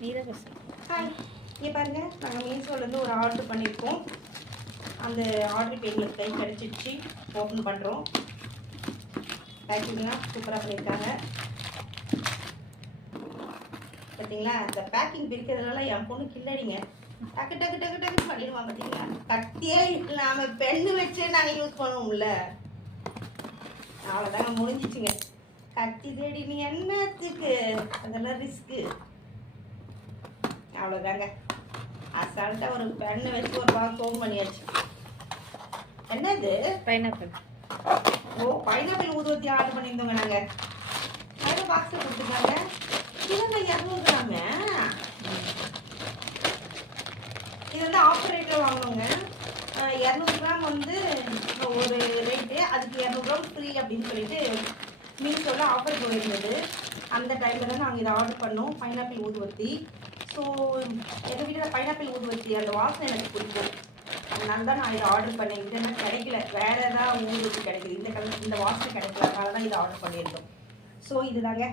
Hi, இங்கே பாருங்கள், நாங்கள் மீஷோலேருந்து ஒரு ஆர்டர் பண்ணியிருக்கோம். அந்த ஆர்டருக்கு எங்களுக்கு கை கிடச்சிடுச்சு. ஓப்பன் பண்ணுறோம். பேக்கிங்லாம் சூப்பராக பண்ணியிருக்காங்க. பார்த்தீங்களா, அந்த பேக்கிங் பிரிக்கிறதுனால என் பொண்ணு கில்லடிங்க டக்கு டக்கு டக்கு டக்குன்னு பண்ணிடுவான். பார்த்தீங்களா, கத்தியே இல்லாமல் பெண்ணு வச்சு நாங்கள் யூஸ் பண்ணுவோம்ல, அவ்வளோதாங்க, முடிஞ்சிச்சுங்க. கத்தி தேடி நீ என்னத்துக்கு, அதெல்லாம் ரிஸ்க்கு. அவ்வளோதாங்க, அசால்ட்டாக ஒரு பெண்ணை வச்சு ஒரு பாக்ஸ் ஓப்பன் பண்ணியாச்சு. என்னது? பைனாப்பிள். ஓ, பைனாப்பிள் ஊதுவத்தி ஆர்டர் பண்ணியிருந்தோங்க நாங்கள். நிறைய பாக்ஸில் கொடுத்துருக்காங்க. இதுங்க 200 கிராமு. இது வந்து ஆஃபர் ரேட்டில் வாங்கினோங்க. 200 கிராம் வந்து ஒரு ரேட்டு, அதுக்கு 200 கிராம் ஃப்ரீ அப்படின்னு சொல்லிட்டு மீஷோவில் ஆஃபர் போயிருந்தது. அந்த டைமில் தான் நாங்கள் இதை ஆர்டர் பண்ணோம், பைனாப்பிள் ஊதுவத்தி. ஸோ எங்கள் வீட்டில் பைனாப்பிள் ஊதுவத்தி அந்த வாசனை எனக்கு பிடிக்கும். அதனால தான் நான் இதை ஆர்டர் பண்ணேன். இதெல்லாம் கிடைக்கல, வேறு ஏதாவது ஊதுவத்தி கிடைக்குது, இந்த வாசனை கிடைக்கல, அதனால தான் இதை ஆர்டர் பண்ணியிருந்தோம். ஸோ இதுதாங்க.